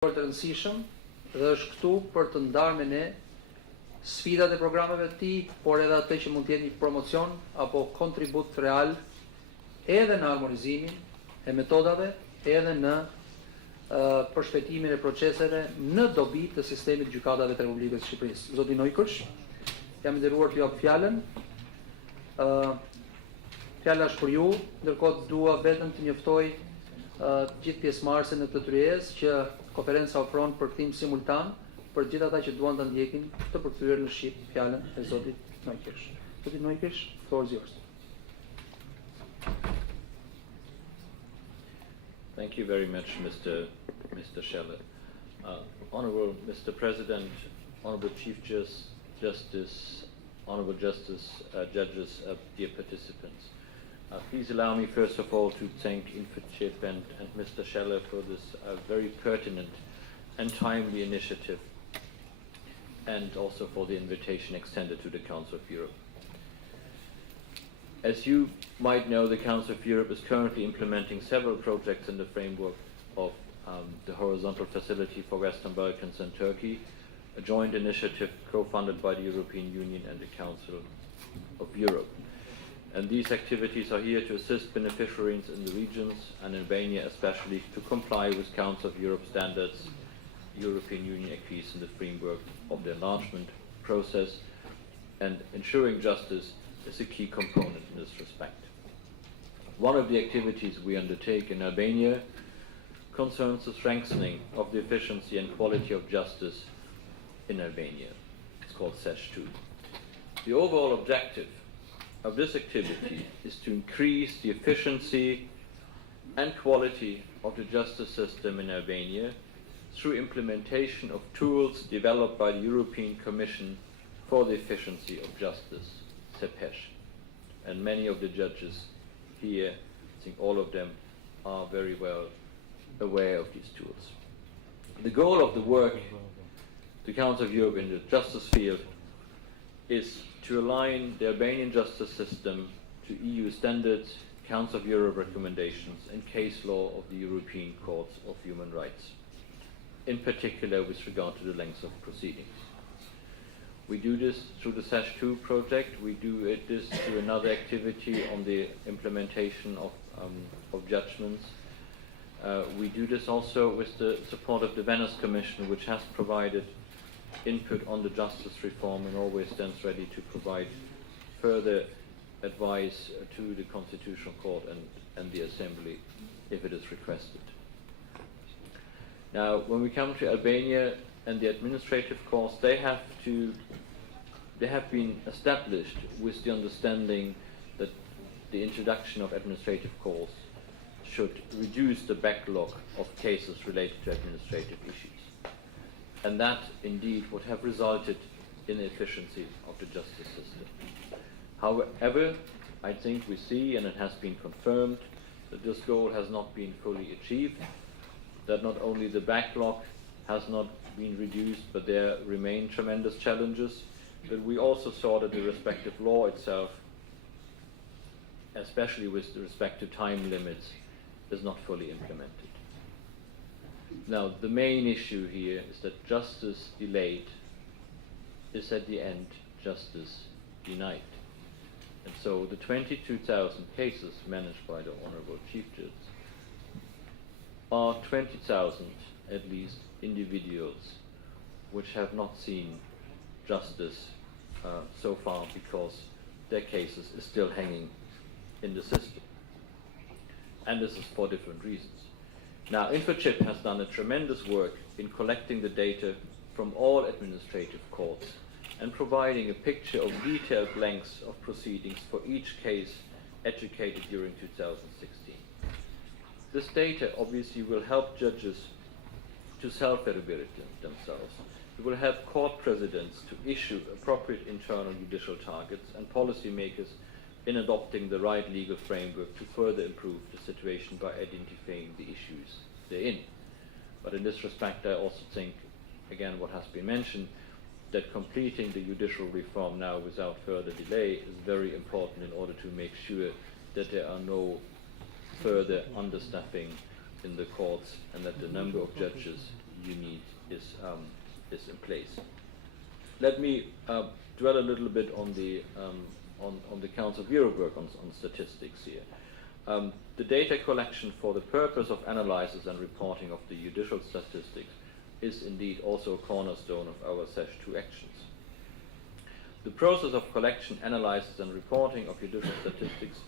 të rëndësishëm dhe është këtu për të ndarë me ne sfidat e programeve të tij, por edhe atë që mund të jetë një promocion apo kontribut real edhe në harmonizimin e metodave, edhe në përshpejtimin e proceseve në dobi të sistemit gjykatave të Republikës së Shqipërisë. Zoti Neukirch, jam i nderuar t'ju jap fjalën. Fjala është për ju, ndërkohë dua vetëm të njoftoj gjithë pjesëmarrësit në këtë tryezë që konferenca ofron përkthim simultan për gjithë ata që duan ta ndjekin të përkthyer në shqip fjalën e zotit Neukirch. Zoti Neukirch, floor is yours. Thank you very much, Mr. Scheller. Honorable Mr. President, Honorable Chief Justice, Honorable Judges, dear participants. Please allow me first of all to thank INFOCIP and Mr. Scheller for this very pertinent and timely initiative, and also for the invitation extended to the Council of Europe. As you might know, the Council of Europe is currently implementing several projects in the framework of the Horizontal Facility for Western Balkans and Turkey, a joint initiative co-funded by the European Union and the Council of Europe. And these activities are here to assist beneficiaries in the regions, and in Albania especially, to comply with Council of Europe standards, European Union acquis in the framework of the enlargement process, and ensuring justice is a key component in this respect. One of the activities we undertake in Albania concerns the strengthening of the efficiency and quality of justice in Albania. It's called SESH2. The overall objective of this activity is to increase the efficiency and quality of the justice system in Albania through implementation of tools developed by the European Commission for the Efficiency of Justice, CEPESH. And many of the judges here, I think all of them, are very well aware of these tools. The goal of the work, the Council of Europe in the justice field, is to align the Albanian justice system to EU standards, Council of Europe recommendations, and case law of the European Courts of Human Rights, in particular with regard to the length of proceedings. We do this through the SESH2 project. We do this through another activity on the implementation of judgments. We do this also with the support of the Venice Commission, which has provided input on the justice reform and always stands ready to provide further advice to the Constitutional Court and the Assembly if it is requested. Now, when we come to Albania and the administrative courts, they have been established with the understanding that the introduction of administrative courts should reduce the backlog of cases related to administrative issues. And that indeed would have resulted in the efficiency of the justice system. However, I think we see, and it has been confirmed, that this goal has not been fully achieved, that not only the backlog has not been reduced, but there remain tremendous challenges, but we also saw that the respective law itself, especially with respect to time limits, is not fully implemented. Now, the main issue here is that justice delayed is at the end justice denied. And so the 22,000 cases managed by the Honorable Chief Judge are 20,000 at least individuals which have not seen justice so far because their cases is still hanging in the system. And this is for different reasons. Now, INFOCIP has done a tremendous work in collecting the data from all administrative courts and providing a picture of detailed lengths of proceedings for each case adjudicated during 2016. This data obviously will help judges to self-evaluate themselves. It will help court presidents to issue appropriate internal judicial targets and policymakers in adopting the right legal framework to further improve the situation by identifying the issues therein. But in this respect, I also think, again, what has been mentioned, that completing the judicial reform now without further delay is very important in order to make sure that there are no further understaffing in the courts and that the number of judges you need is in place. Let me dwell a little bit on the Council of Europe work on statistics here. The data collection for the purpose of analysis and reporting of the judicial statistics is indeed also a cornerstone of our SESH 2 actions. The process of collection, analysis and reporting of judicial statistics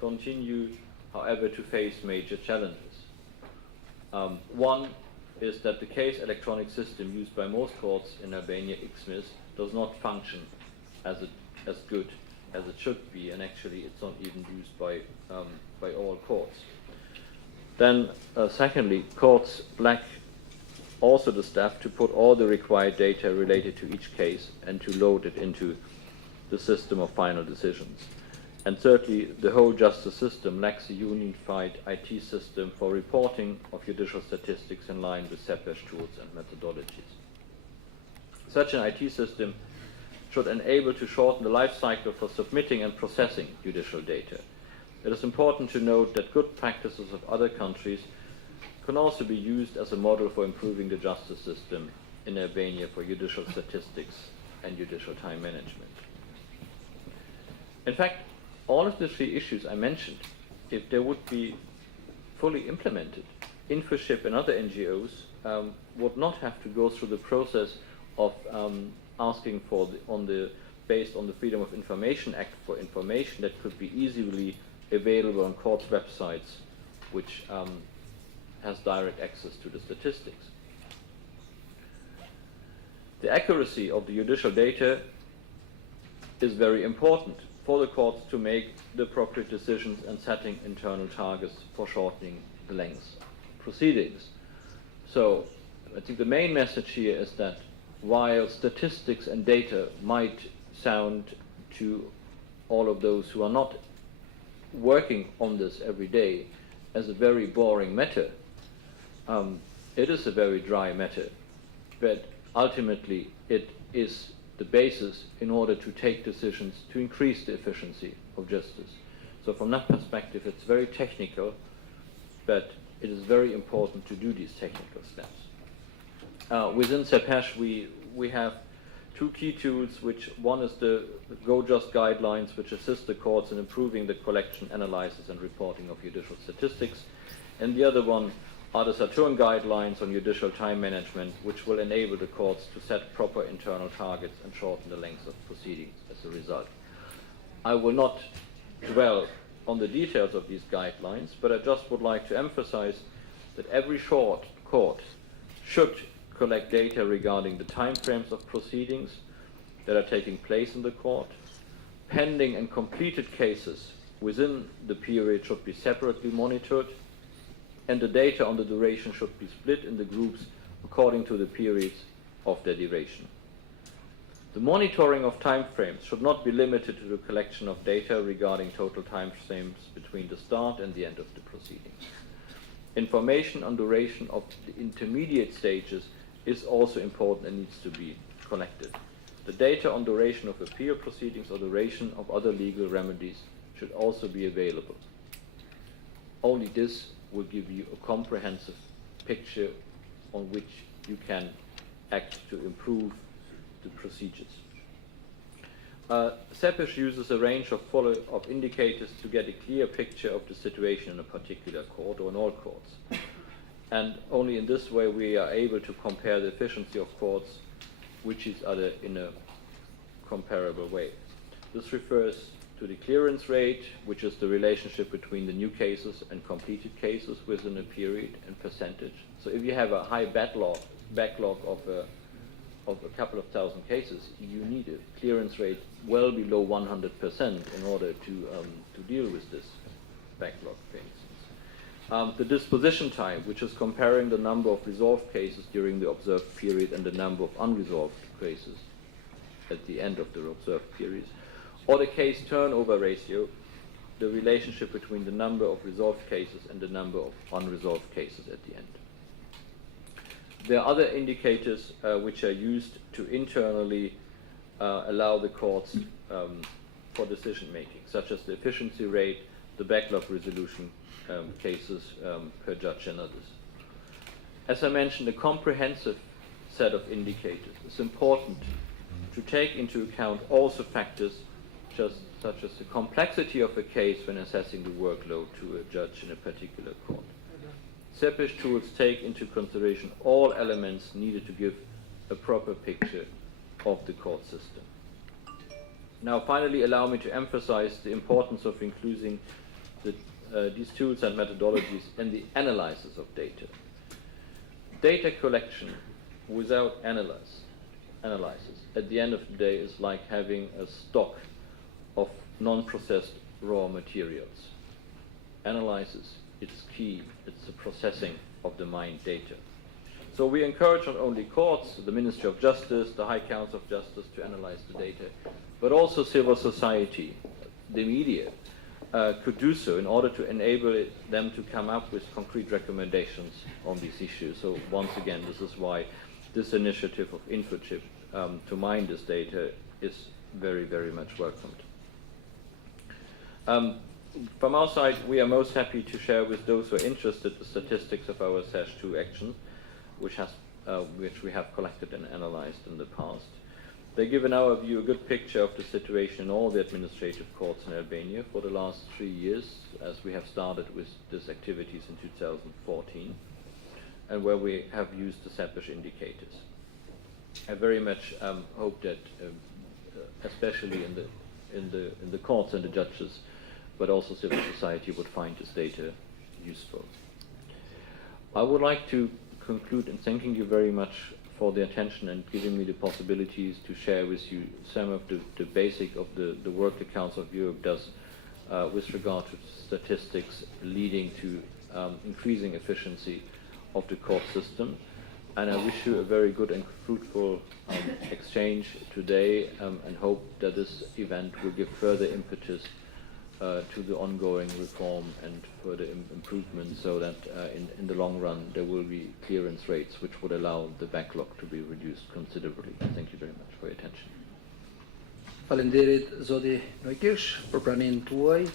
continue, however, to face major challenges. One is that the case electronic system used by most courts in Albania, IXMIS, does not function as good as it should be, and actually it's not even used by all courts. Then, secondly, courts lack also the staff to put all the required data related to each case and to load it into the system of final decisions. And thirdly, the whole justice system lacks a unified IT system for reporting of judicial statistics in line with SEPESH tools and methodologies. Such an IT system should enable to shorten the life cycle for submitting and processing judicial data. It is important to note that good practices of other countries can also be used as a model for improving the justice system in Albania for judicial statistics and judicial time management. In fact, all of the three issues I mentioned, if they would be fully implemented, INFOCIP and other NGOs would not have to go through the process of asking for based on the Freedom of Information Act for information that could be easily available on courts' websites, which has direct access to the statistics. The accuracy of the judicial data is very important for the courts to make the appropriate decisions and setting internal targets for shortening the length of proceedings. So I think the main message here is that while statistics and data might sound to all of those who are not working on this every day as a very boring matter, it is a very dry matter, but ultimately it is the basis in order to take decisions to increase the efficiency of justice. So from that perspective, it's very technical, but it is very important to do these technical steps. Within SEPESH, we have two key tools, which one is the GoJust guidelines, which assist the courts in improving the collection, analysis, and reporting of judicial statistics, and the other one are the Saturn guidelines on judicial time management, which will enable the courts to set proper internal targets and shorten the length of proceedings as a result. I will not dwell on the details of these guidelines, but I just would like to emphasize that every court should collect data regarding the timeframes of proceedings that are taking place in the court. Pending and completed cases within the period should be separately monitored, and the data on the duration should be split in the groups according to the periods of their duration. The monitoring of timeframes should not be limited to the collection of data regarding total timeframes between the start and the end of the proceedings. Information on duration of the intermediate stages is also important and needs to be collected. The data on duration of appeal proceedings or duration of other legal remedies should also be available. Only this will give you a comprehensive picture on which you can act to improve the procedures. SEPESH uses a range of indicators to get a clear picture of the situation in a particular court or in all courts. And only in this way we are able to compare the efficiency of courts with each other in a comparable way. This refers to the clearance rate, which is the relationship between the new cases and completed cases within a period and percentage. So if you have a high backlog of a couple of thousand cases, you need a clearance rate well below 100% in order to deal with this backlog, for instance. The disposition time, which is comparing the number of resolved cases during the observed period and the number of unresolved cases at the end of the observed periods, or the case turnover ratio, the relationship between the number of resolved cases and the number of unresolved cases at the end. There are other indicators which are used to internally allow the courts for decision making, such as the efficiency rate, the backlog resolution cases per judge and others. As I mentioned, a comprehensive set of indicators is important to take into account also factors such as the complexity of a case when assessing the workload to a judge in a particular court. CEPES tools take into consideration all elements needed to give a proper picture of the court system. Now finally, allow me to emphasize the importance of including these tools and methodologies in the analysis of data. Data collection without analysis at the end of the day is like having a stock of non-processed raw materials. Analysis, it's key, it's the processing of the mined data. So we encourage not only courts, the Ministry of Justice, the High Council of Justice to analyze the data, but also civil society, the media, could do so in order to enable them to come up with concrete recommendations on these issues. So once again, this is why this initiative of INFOCIP to mine this data is very, very much welcomed. From our side, we are most happy to share with those who are interested the statistics of our SASH2 actions, which we have collected and analyzed in the past. They give, in our view, a good picture of the situation in all the administrative courts in Albania for the last 3 years, as we have started with these activities in 2014, and where we have used the CEPES indicators. I very much hope that, especially in the courts and the judges, but also civil society would find this data useful. I would like to conclude in thanking you very much for the attention and giving me the possibilities to share with you some of the basic of the work the Council of Europe does with regard to statistics leading to increasing efficiency of the court system. And I wish you a very good and fruitful exchange today and hope that this event will give further impetus to the ongoing reform and further improvement, so that in the long run there will be clearance rates which would allow the backlog to be reduced considerably. Thank you very much for your attention. Faleminderit zoti Neukirch për praninë tuaj.